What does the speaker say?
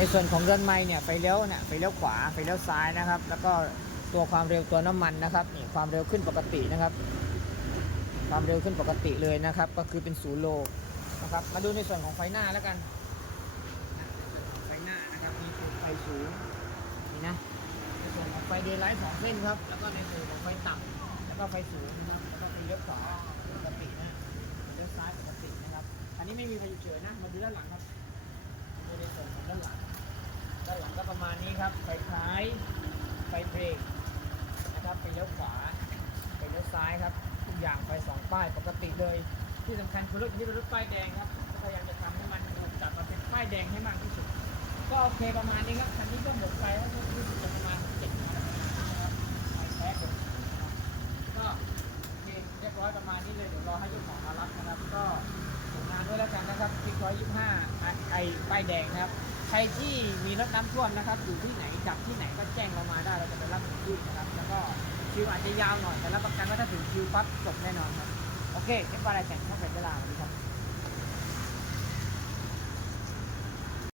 ในส่วนของเรือนไม้เนี่ยไฟเลี้ยวเนี่ยไฟเลี้ยวขวาไฟเลี้ยวซ้ายนะครับ แล้วก็ตัวความเร็วตัวน้ำมันนะครับนี่ความเร็วขึ้นปกตินะครับ ความเร็วขึ้นปกติเลยนะครับ ก็คือเป็นศูนย์โลนะครับ มาดูในส่วนของไฟหน้าแล้วกันไฟหน้านะครับนี่คือไฟสูงนี่นะในส่วนของไฟเดย์ไลท์สองเส้นครับ แล้วก็ในส่วนของไฟต่ำแล้วก็ไฟสูงนะครับแล้วก็ไฟเลี้ยวขวาปกตินะเลี้ยวซ้ายปกตินะครับ อันนี้ไม่มีไฟฉุกเฉินนะมาดูด้านหลังครับดูในส่วนของด้านหลัง ด้านหลังก็ ประมาณนี้ครับไฟท้ายไฟเบรกนะครับไฟเลี้ยวขวาไฟเลี้ยวซ้ายครับทุกอย่างไฟสองป้ายปกติเลย ที่สำคัญคือรถนี้เป็นรถป้ายแดงครับก็พยายามจะทำให้มันถูจัดมาเป็นป้ายแดงให้มากที่สุด ก็โอเคประมาณนี้ครับคันนี้ก็หมดไปแล้วรู้สึกจะประมาณเจ็ดนะครับไฟแท้เลยนะคก็โอเคเรียบร้อยประมาณนี้เลยเดี๋ยวรอให้เจ้าของมารับนะครับ ก็ส่งานด้วยแล้วกันนะครับพิกร้อยยี่สิบห้าไอป้ายแดงนะครับ ใครที่มีรถน้ำท่วมนะครับอยู่ที่ไหนจับที่ไหนก็แจ้งเรามาได้เราจะไปรับถึงที่นะครับ แล้วก็คิวอาจจะยาวหน่อยแต่รับประกันว่าถ้าถึงคิวปั๊บจบแน่นอนครับโอเคเรียบร้อยแล้วแต่งเข้าเปเวลา